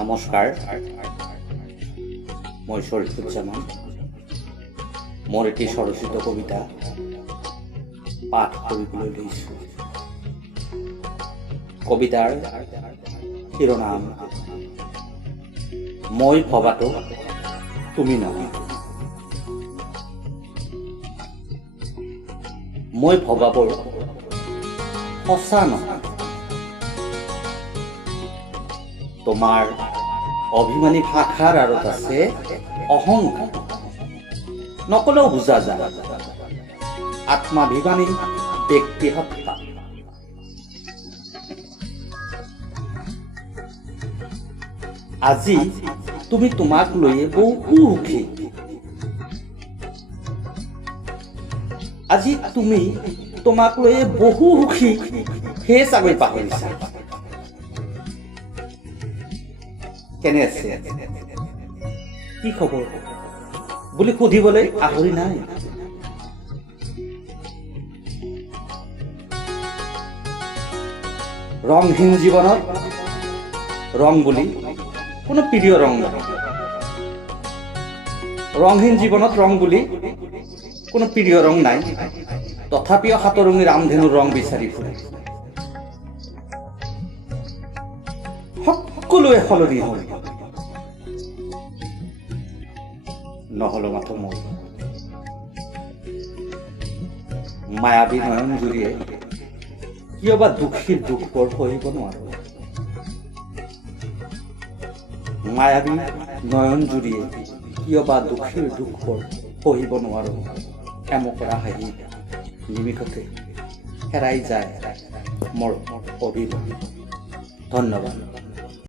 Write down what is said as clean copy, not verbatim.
নমস্কাৰ, মই শ্বৰীফুজ্জামান। মোৰ এটি স্বৰচিত কবিতা পাঠ কৰিবলৈ লৈছোঁ। কবিতাৰ শিৰোনাম মই ভবাটো তুমি নহয়। মই ভবাবোৰ সঁচা নহয়। তোমাৰ অভিমানী ভাষাৰ আঁৰত আছে অহংকাৰ, নকলেও বুজা যায় আত্মাভিমানী ব্যক্তি হত্যা। আজি তুমি তোমাক লৈয়ে বহু সুখী। আজি তুমি তোমাক লৈয়ে বহু সুখী, সেয়ে চাগৈ পাহৰিছা। কেনে আছে, কি খবৰ বুলি সুধিবলৈ আহৰি নাই। ৰংহীন জীৱনত ৰং বুলি কোনো প্ৰিয় ৰং নাই। ৰংহীন জীৱনত ৰং বুলি কোনো প্ৰিয় ৰং নাই, তথাপিও সাতৰঙী ৰামধেনুৰ ৰং বিচাৰি ফুৰে। সকলোৱে সলনি হ'ল, নহ'লো মাথো মই। মায়াবী নয়ন জুৰিয়ে কিয় বা দুখীৰ দুখবোৰ সহিব নোৱাৰো। মায়াবী নয়ন জুৰিয়ে কিয় বা দুখীৰ দুখবোৰ সহিব নোৱাৰো। এমকৰা হাঁহি নিমিষতে হেৰাই যায় মোৰ অভিমান। ধন্যবাদ।